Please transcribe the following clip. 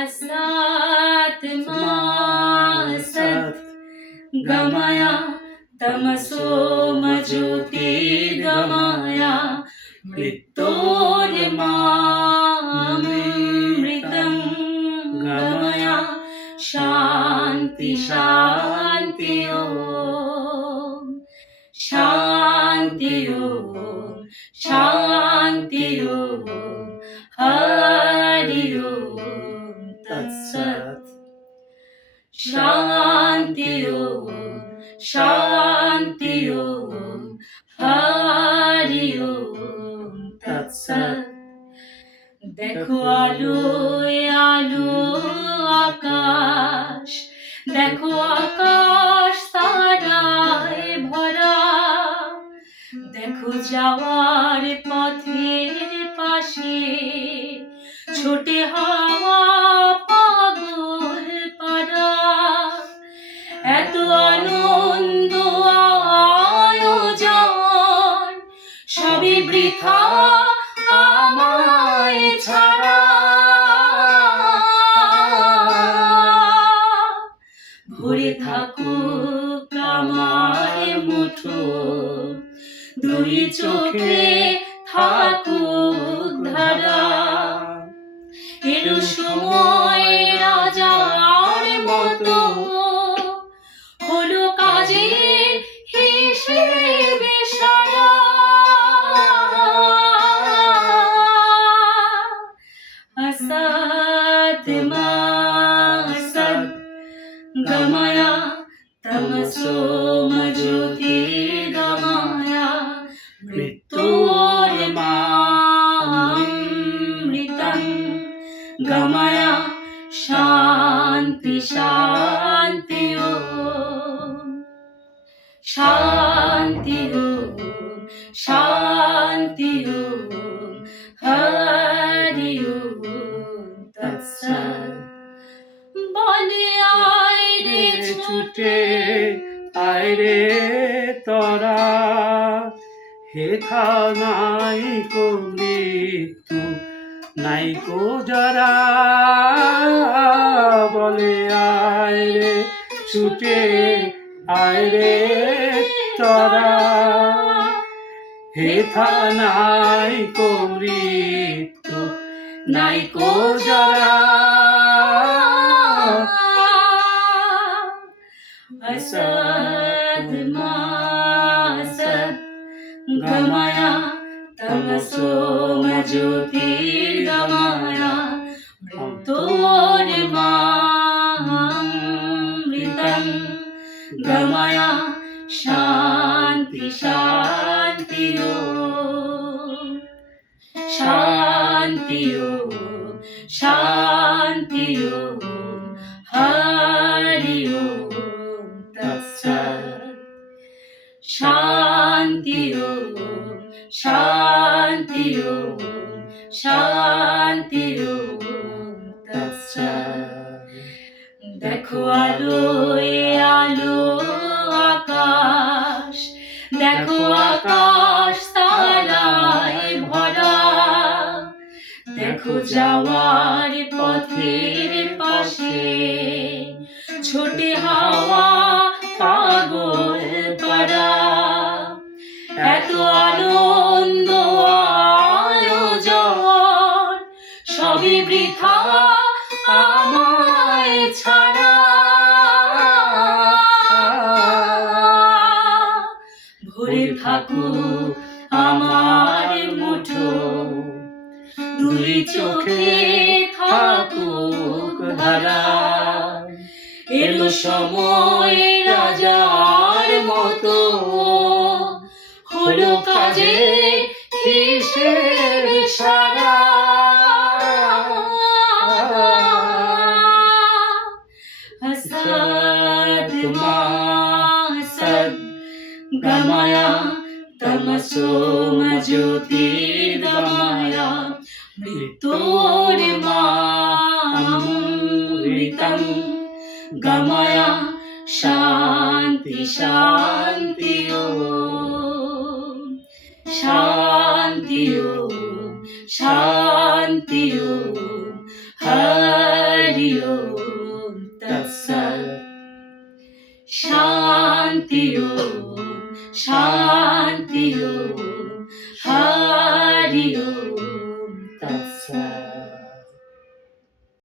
असत् मा सत् गमय तमसो मा ज्योतिर्गमय मृत्योर्मामृतं गमय शान्ति शान्ति ॐ शान्ति ॐ शान्ति ॐ हरि ॐ तत्सत् शान्ति ॐ शान्ति ॐ हरि ॐ तत्सत् देखो आलो आलो आकाश देखो आकाश ताराয় ভরা দেখো যাওয়ার পথের পাশে ছোটে হাওয়া পাগল পাড়া এত আনন্দ আয়োজন সবই বৃথা আমায় ছাড়া ভরে থাকুক আমার মুঠো দুই চোখে থাকুক ধারা এলো সময় রাজার মতো হলো কাজের হিসেবে সারা असत् मा सत् गमय तमसो मा ज्योतिर्गमय मृत्योर्मामृतं गमय शान्ति शान्ति ॐ शान्ति ॐ शान्ति ॐ हरि ॐ तत्सत् বলে আয় রে ছুটে আয় রে তোরা হেথা নাই কো মৃত্যু নাই কো জরা বলে আয় রে ছুটে আয় রে তোরা হেথা নাই কো মৃত্যু নাই কো জরা असत् मा सत् गमय तमसो मा ज्योतिर्गमय मृत्योर्मामृतं गमय शान्ति शान्ति ॐ शान्ति ॐ शान्ति ॐ हरि ॐ तत्सत् शान्ति ॐ शान्ति ॐ शान्ति ॐ तत्सत् देखो आलो आलो आकाश देखो आकाश ताরায় ভরা দেখো যাওয়ার পথের পাশে ছোটে হাওয়া পাগল পাড়া এত আনন্দ আয়োজন সবই বৃথা আমায় ছাড়া ভরে থাকুক আমার মুঠো দুই চোখে থাকুক ধারা এলো সময় রাজার মতো হলো কাজে হিসেব সারা असत् मा सत् गमय तमसो मा ज्योतिर्गमय मृत्योर्मामृतं गमय शान्ति शान्ति ॐ शान्ति ॐ शान्ति ॐ हरि শান্তি ওম শান্তি